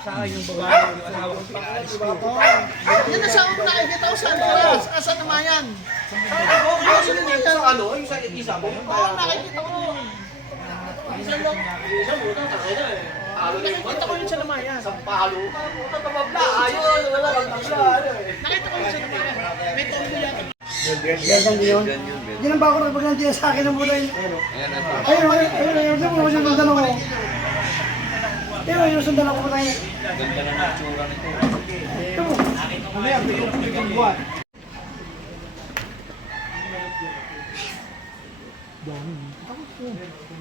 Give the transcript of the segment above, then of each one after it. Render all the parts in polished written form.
Sa akin yung babae, yung asawa ko pinaalis ko. Yan ang saan ko nakikita ko saan oras. Asan naman yan? Yung sa isa mo? Oo, nakikita ko. Minsan lang. Isa mo, tatangay na eh. Nakikita ko yun sa namayan. Sa palo. Tababla, ayun, wala kang tabla. Nakita ko yun sa namayan. May tombo yan. Yan yun. Yan ang ba ako nagpaglantiya sa akin ng bulay. Ayun, yung sundan ako. Yung sundan ako tayo. Ganda na ng tsura nito. Ito mo. Ano yan? Yung buwan.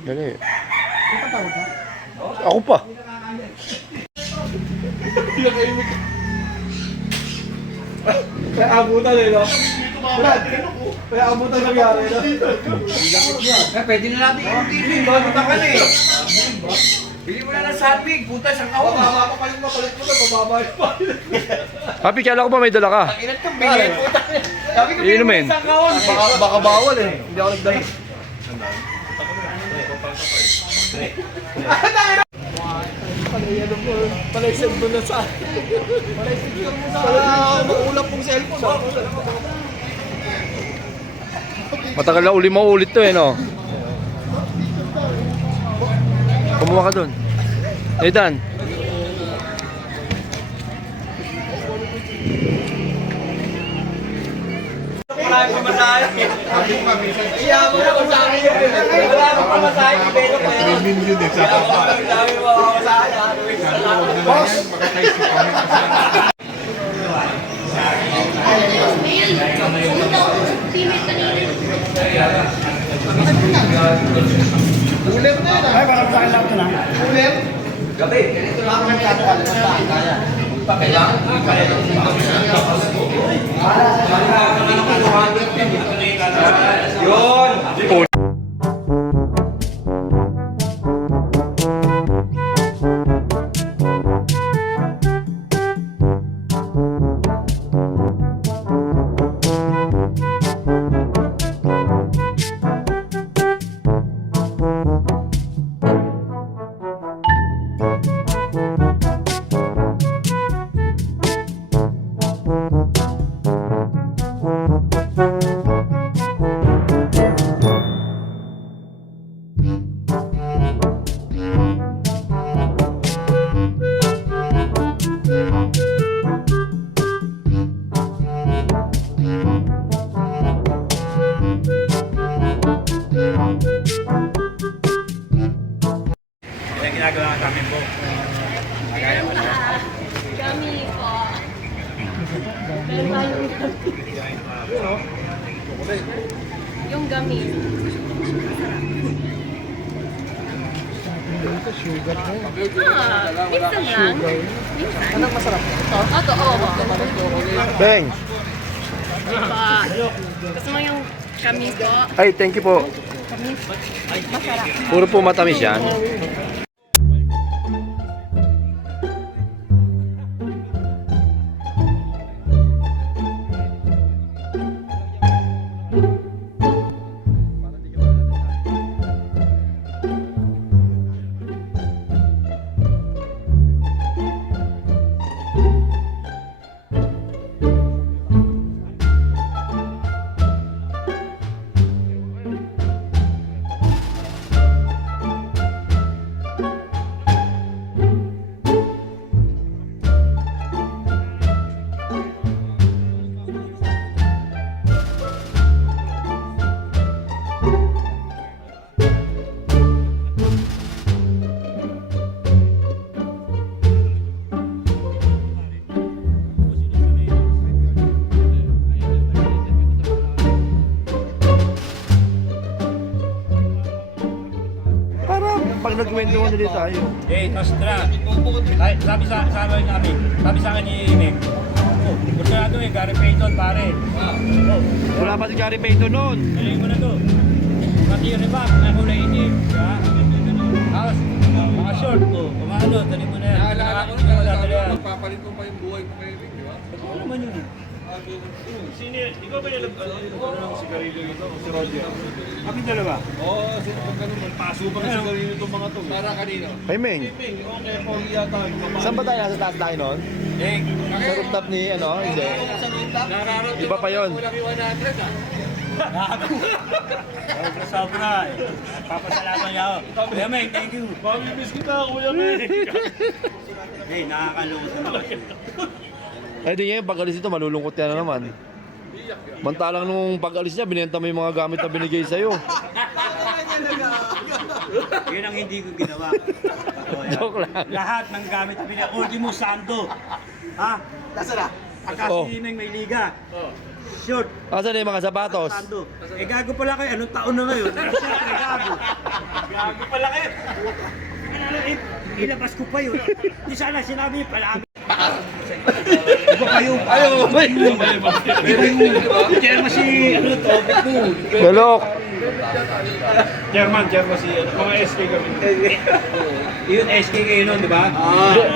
Dali. Yung patawag ka? Ako pa. Kaya abutan eh, no? Kaya abutan nangyari, no? Eh, pwede na natin yung TV, bago takal eh. Bili mo na ng salbig, puta sa kahon. Mapapalit mo na, bababa yung palit. Happy, kala ko ba may dala ka? Inat ka, bigay puta. Sabi ko, bili mo Inumin. isang kahon. Baka bawal eh. Hindi ako nagdala. Palaisip mo na sa akin. Palaisip mo sa maulap mong cellphone. Matagal na uli mo ulit to eh, no? Kumuha ka dun. Nathan. Marami pamasahe. Iya mo na kung saan yun. Wala akong pamasahe, pero ko yun. Kaya ako ang dami mga pamasahe. Boss! Ay, baka sa akin lang ito na. Gabi, ganito lang ang kaya. Kailangan kaya yun! Yan ginagawa ng kami po. Kagaya mo na. Gummy po. Meron tayong gummy. Yung gummy. Minsan lang. Anong masarap? Ito, oo. Beng. Pa. Gusto mo yung gummy po? Ay, thank you po. Masarap. Puro po matamis yan. Pag nagkwento dito tayo. Eh, Nostra. Sabi sa amin namin. Sabi sa akin ni Nick. Oh, gusto na ito eh, Gary Payton pare. Oh, Wala pa si Gary Payton noon. tuloy mo na to. Pati yung rebag na kulay itim. Tapos, mga short ko. Kumano, tuloy mo na yan. Naalala ko na, magpapalit mo pa yung buhay mo kay Rick, di ba? Ano naman yun eh? Sino yun? Ikaw ba yung ng sigarilyo ito? Si Roger? Kami dalawa. Oo, sino pag ganun, magpaso pa ng sigarilyo itong mga to. Para kanino? Ay, Meng. Okay, Pauli yata. Saan ba tayo? Nasa taas tayo nun? Sa rooftop ni ano? Hindi. Iba pa yun. Sobra eh. Papasalamat niya ako. Kuya Meng, thank you. Mamimiss kita, Kuya Meng. Eh, nakakalungkot naman kasi. Ay, di ngayon, pag alis ito, malulungkot yan na naman. Mantalang nung pag-alis niya, binenta mo yung mga gamit na binigay sa'yo. Yun ang hindi ko ginawa. Joke lang. Lahat ng gamit na binigay. Ultimo Santo. Ha? Nasa na? Oh. Akasi Meng may liga. Short. Asan na yung mga sapatos? Santo. Eh gago pala kayo. Anong taon na ngayon? Siyempre gago. Gago pala kayo. Ilabas ko pa yun. Di sana sinabi niyo pala. Iba kayo. Ayaw, may. Chairman si ano to. Galok. Chairman si ano. Mga SK kami. Yun SK kayo nun, di ba?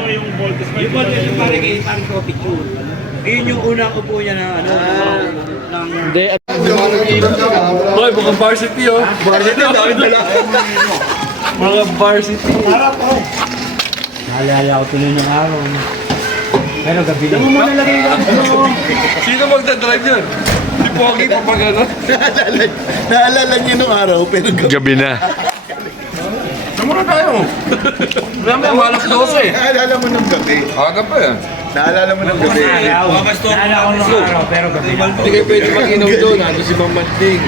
Yung Voltes. Yung Voltes yung parang kayo parang ko picture. Yun yung unang upo niya na ano. Hindi. Boy, mukhang varsity oh. Varsity, dami dala. Mga varsity. Naalala ko tuloy ng araw. Pero gabi lang. Mo muna lagay lang. Sino magdadrive yun? Si Pogi pa pag ano? Naalala niya nung araw, pero Gabi na. Sumura tayo. Marami ang alas 12. naalala mo nung gabi. Aga pa yan. Naalala mo nung gabi. Naalala ko nung araw, pero gabi lang. Hindi kayo pwede mag-inom doon. Nandun si Ma'am Manding.